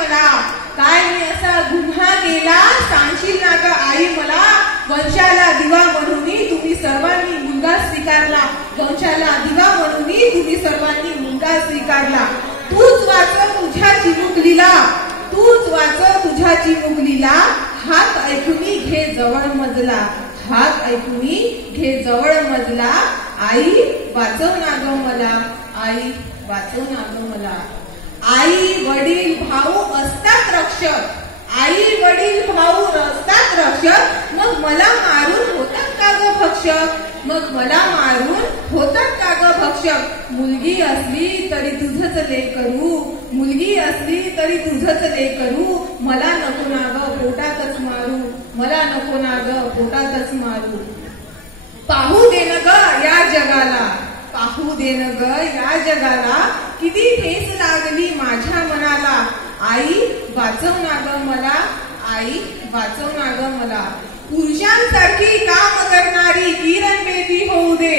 मला, काय मी असा गुन्हा केला सांगशील ना ग आई मला. वंशाला दिवा म्हणून तुम्ही सर्वांनी मुलगा स्वीकारला, वंशाला दिवा म्हणून तुम्ही सर्वांनी मुलगा स्वीकारला. तूच वाच तुझ्या चिमुकलीला, तूच वाच तुझ्या चिमुकलीला. हात ऐकूनी घे जवळ मजला, हात ऐकूनी घे जवळ मजला. आई वाचव ना ग मला, आई वाचव ना ग मला. आई वडील भाऊ असतात रक्षक, आई वडील भाऊ असतात रक्षक. मग मला मारून होतात का ग भक्षक, मग मला मारून होतात का ग भक्षक. मुलगी असली तरी तुझंच लेकरू, मुलगी असली तरी तुझंच लेकरू. मला नको ना ग पोटातच मारू, मला नको ना ग पोटातच मारू. पाहू दे न ग या जगाला, पाहू दे न ग या जगाला. किती ठेस लागली माझ्या मनाला. आई वाचव ना ग मला, आई वाचव ना ग मला. पुरुषांसारखी काम करणारी किरण बेदी होऊ दे,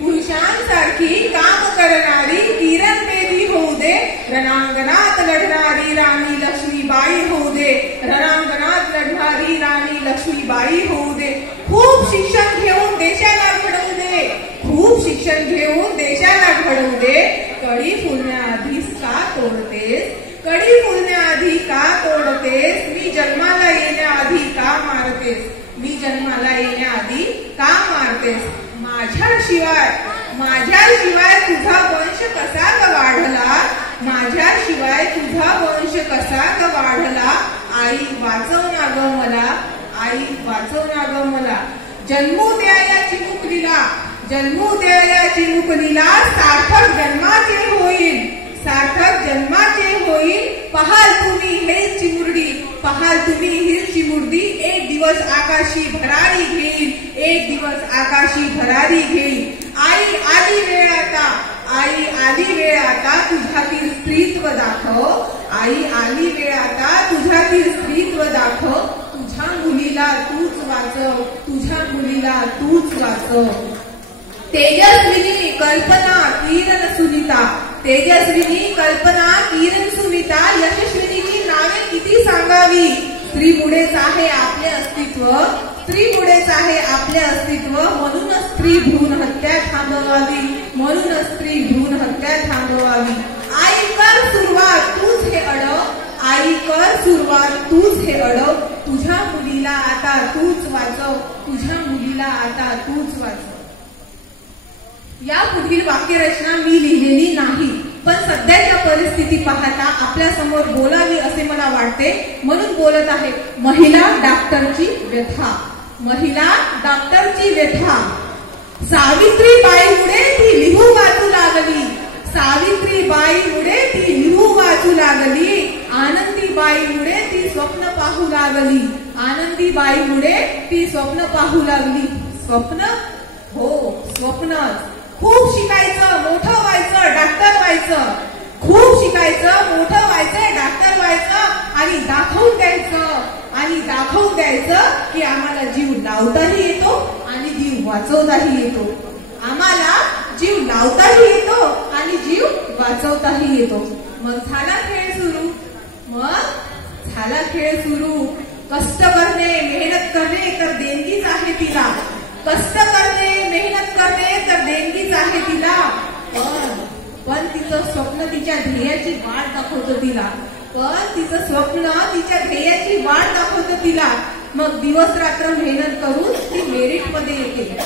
पुरुषांसारखी काम करणारी किरण बेदी होऊ दे. रणांगणात लढणारी राणी लक्ष्मीबाई होऊ दे, रणांगणात लढणारी राणी लक्ष्मीबाई होऊ दे. खूप शिक्षण घेऊन देशाला घडवू दे, खूप शिक्षण घेऊन देशाला घडवू दे. कडी फुलण्याआधीच का तोडतेस, कडी फुलण्याआधी का तोडतेस. मी जन्माला येण्याआधी का मारतेस, मी जन्माला येण्याआधी का मारतेस. माझ्याशिवाय, माझ्याशिवाय तुझा वंश कसा ग वाढला, माझ्याशिवाय तुझा वंश कसा ग वाढला. आई वाचव ना ग मला, आई वाचव ना ग मला. जन्मू द्या या चिमुकलीला, जन्मू द्या या चिमुकलीला. सार्थक जन्माचे होईल, सार्थक जन्माचे होईल. पहाल तुम्ही हे चिमुरडी, पहाल तुम्ही ही चिमुरडी. एक दिवस आकाशी भरारी घेईल, एक दिवस आकाशी भरारी घेईल. आई आली वेळ आता, आई आली वेळ आता तुझ्यातील स्त्रीत्व दाखव, आई आली वेळ आता तुझ्यातील स्त्रीत्व दाखव. तुझ्या मुलीला तूच वाचव, तुझ्या मुलीला तूच वाचव. तेजस्विनी कल्पना किरण सुनीता, तेजस्विनी कल्पना किरण सुनीता. यशस्विनीची नावे किती सांगावी. स्त्रीमुळेच आहे आपले अस्तित्व, स्त्रीमुळेच आहे आपले अस्तित्व. म्हणूनच स्त्री भ्रूण हत्या थांबवावी, म्हणूनच स्त्री भ्रूण हत्या थांबवावी. आई कर सुरुवात तूच हे अडव, आई कर सुरुवात तूच हे अडव. तुझ्या मुलीला आता तूच वाचव, तुझ्या मुलीला आता तूच वाचव. या पुढील वाक्यरचना मी लिहिलेली नाही, पण सध्याच्या परिस्थिती पाहता आपल्या समोर बोलावी असे मला वाटते, म्हणून बोलत आहे. महिला डॉक्टरची व्यथा, महिला डॉक्टरची व्यथा. सावित्रीबाईमुळे ती लिहू वाचू लागली, सावित्रीबाईमुळे ती लिहू वाचू लागली. आनंदीबाईमुळे ती स्वप्न पाहू लागली, आनंदीबाईमुळे ती स्वप्न पाहू लागली. स्वप्न, हो स्वप्नच. खूप शिकायचं, मोठं व्हायचं, डॉक्टर व्हायचं. खूप शिकायचं, मोठं व्हायचं, डॉक्टर व्हायचं आणि दाखवून द्यायचं, आणि दाखवून द्यायचं की आम्हाला जीव लावताही येतो आणि जीव वाचवताही येतो. आम्हाला जीव लावताही येतो आणि जीव वाचवताही येतो. मग झाला खेळ सुरू, मग झाला खेळ सुरू. कष्ट करणे, मेहनत करणे तर देणगीच आहे तिला, कष्ट करणे, मेहनत करणे तर देणगीच आहे तिला. पण तिचं स्वप्न तिच्या ध्येयाची वाट दाखवतं तिला, पण तिचं स्वप्न तिच्या ध्येयाची वाट दाखवतं तिला. मग दिवस रात्र मेहनत करून ती मेरिट मध्ये येते,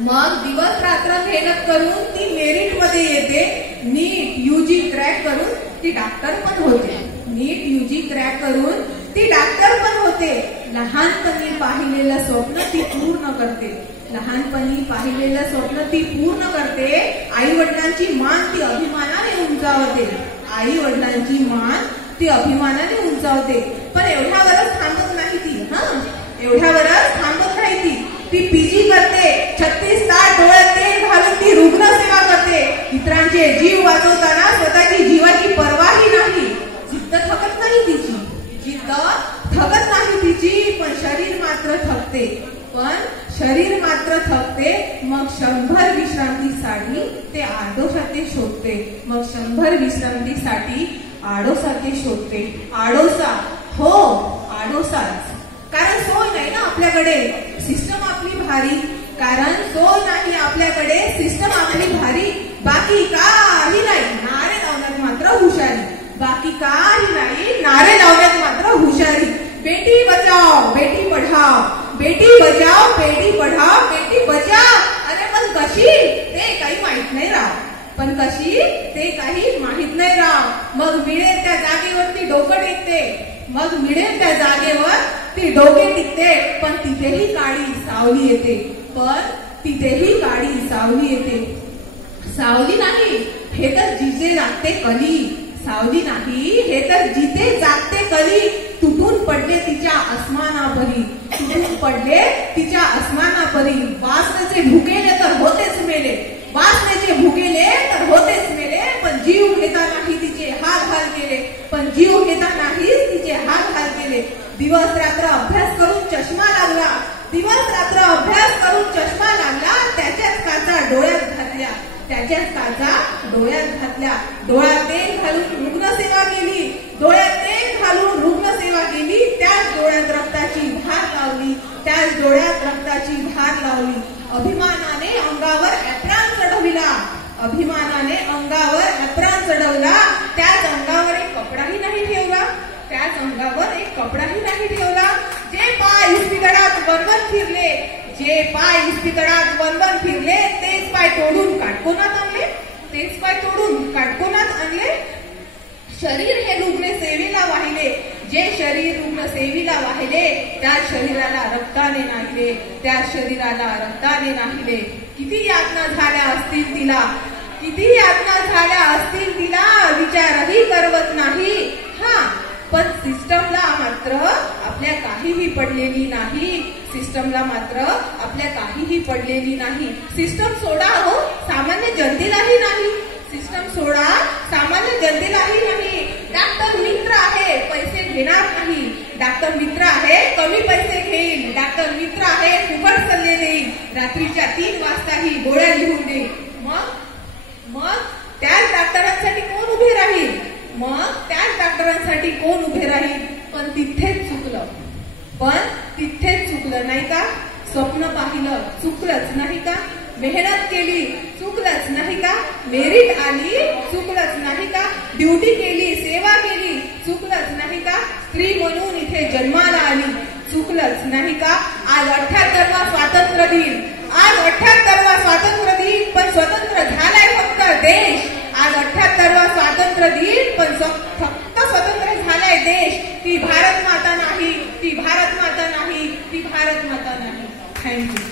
मग दिवस रात्र मेहनत करून ती मेरिट मध्ये येते. नीट यूजी क्रॅक करून ती डॉक्टर पण होते, नीट यूजी क्रॅक करून ती डॉक्टर पण होते. लहानपणी पाहिलेलं स्वप्न ती पूर्ण करते, लहानपणी पाहिलेलं स्वप्न ती पूर्ण करते. आई वडिलांची मान ती अभिमानाने उंचावते, आई वडिलांची मान ती अभिमानाने उंचावते. पण एवढ्यावरच थांबत नाही ती, एवढ्यावरच थांबत नाही ती. ती पीजी करते, 36 तास डोळ्यात तेल घालून ती रुग्णसेवा करते. इतरांचे जीव वाचवताना स्वतःची जीवाची पर्वाही नाही. जिद्द थकत नाही तिची, जिद्द थकत नाही तिची, पण शरीर मात्र थकते, पण शरीर मात्र थकते. मग 100 विश्रांतीसाठी ते आदोशाते शोधते, मग 100 विश्रांतीसाठी आडोसा ते शोधते. आडोसा, हो आडोसाच. कारण सोय नाही ना आपल्याकडे, सिस्टम आपली भारी. कारण सोय नाही आपल्याकडे, सिस्टम आपली भारी. बाकी काही नाही, नारे लावण्यात मात्र हुशारी. बाकी काही नाही, नारे लावण्यात मात्र हुशारी. बेटी बचाओ बेटी पढाओ, बेटी बचाओ बेटी पढाओ, बेटी बचाओ. अरे पण कशी ते काही माहित नाही राव. पण कशी ते काही माहित नाही राव. मग मिळेल त्या जागेवरती डोकं टेकते. मग मिळेल त्या जागेवर ती डोके टिकते. पण तिथेही काळी सावली येते. पण तिथेही काळी सावली येते. सावली नाही हे तर जिथे जागते कली. सावली नाही हे तर जिथे जागते कली. तुटून पडले तिच्या अस्मानापरी, तुटून पडले तिच्या अस्मानापरी. वासनेचे भुकेले तर होतेच मेले, वासनेचे भुकेले तर होतेच मेले. पण जीव घेता नाही तिचे हाल केले, पण जीव घेता नाही तिचे हाल केले. दिवस रात्र अभ्यास करून चष्मा लागला, दिवस रात्र अभ्यास करून चष्मा लागला. त्याच्याच काचा डोळ्यात घातल्या, त्याच्याच काचा डोळ्यात घातल्या. डोळ्यात तेल घालून रुग्णसेवा केली, डोळ्यात तेल घालून रुग्णसेवा केली. त्याच डोळ्यात रक्ताची धार लावली, त्याच डोळ्यात रक्ताची धार लावली. अभिमानाने अंगावर ऍप्रॉन चढविला, अभिमानाने अंगावर ऍप्रॉन चढवला. त्याच अंगावर एक कपडाही नाही ठेवला, त्याच अंगावर एक कपडाही नाही ठेवला. जे पाय इस्पितळात वनवन फिरले, जे पाय इस्पितळात वनवन फिरले, तेच पाय तोडून काटकोनात आणले, तेच पाय तोडून काटकोनात आणले. शरीर हे रुग्ण सेवेला वाहिले, जे शरीर रुग्ण सेवेला वाहिले, त्या शरीराला रक्ताने नाहिले, त्या शरीराला रक्ताने नाहिले. किती यातना झाल्या असतील तिला, किती यातना झाल्या असतील तिला, विचारही करवत नाही. हा पण सिस्टमला मात्र आपल्या काहीही पडलेली नाही, सिस्टमला मात्र आपल्या काहीही पडलेली नाही. सिस्टम सोडा हो, सामान्य जनतेलाही नाही. सिस्टम सोडा, सामान्य जनतेलाही नाही. डॉक्टर मित्र आहे, पैसे घेणार नाही. डॉक्टर मित्र आहे, कमी पैसे घेईल. डॉक्टर मित्र आहे, फुकट सल्ले देईल. रात्रीच्या 3 वाजताही गोळ्या लिहून देईल. मग त्याच डॉक्टरांसाठी कोण उभे राहील? मग त्याच डॉक्टरांसाठी कोण उभे राहील? पण तिथेच चुकलं, पण तिथेच चुकलं नाही का? स्वप्न पाहिलं, चुकलंच नाही का? मेहनत केली, चुकलंच नाही का? मेरिट आली, चुकलंच नाही का? ड्युटी केली, सेवा केली, चुकलंच नाही का? स्त्री म्हणून इथे जन्माला आली, चुकलंच नाही का? आज 78वा स्वातंत्र्य दिन, आज 78वा स्वातंत्र्य दिन. पण स्वतंत्र झालाय फक्त देश. आज 78वा स्वातंत्र्य दिन, पण फक्त स्वतंत्र झालाय देश. ती भारत माता नाही, ती भारत माता नाही, ती भारत माता नाही. थँक्यू.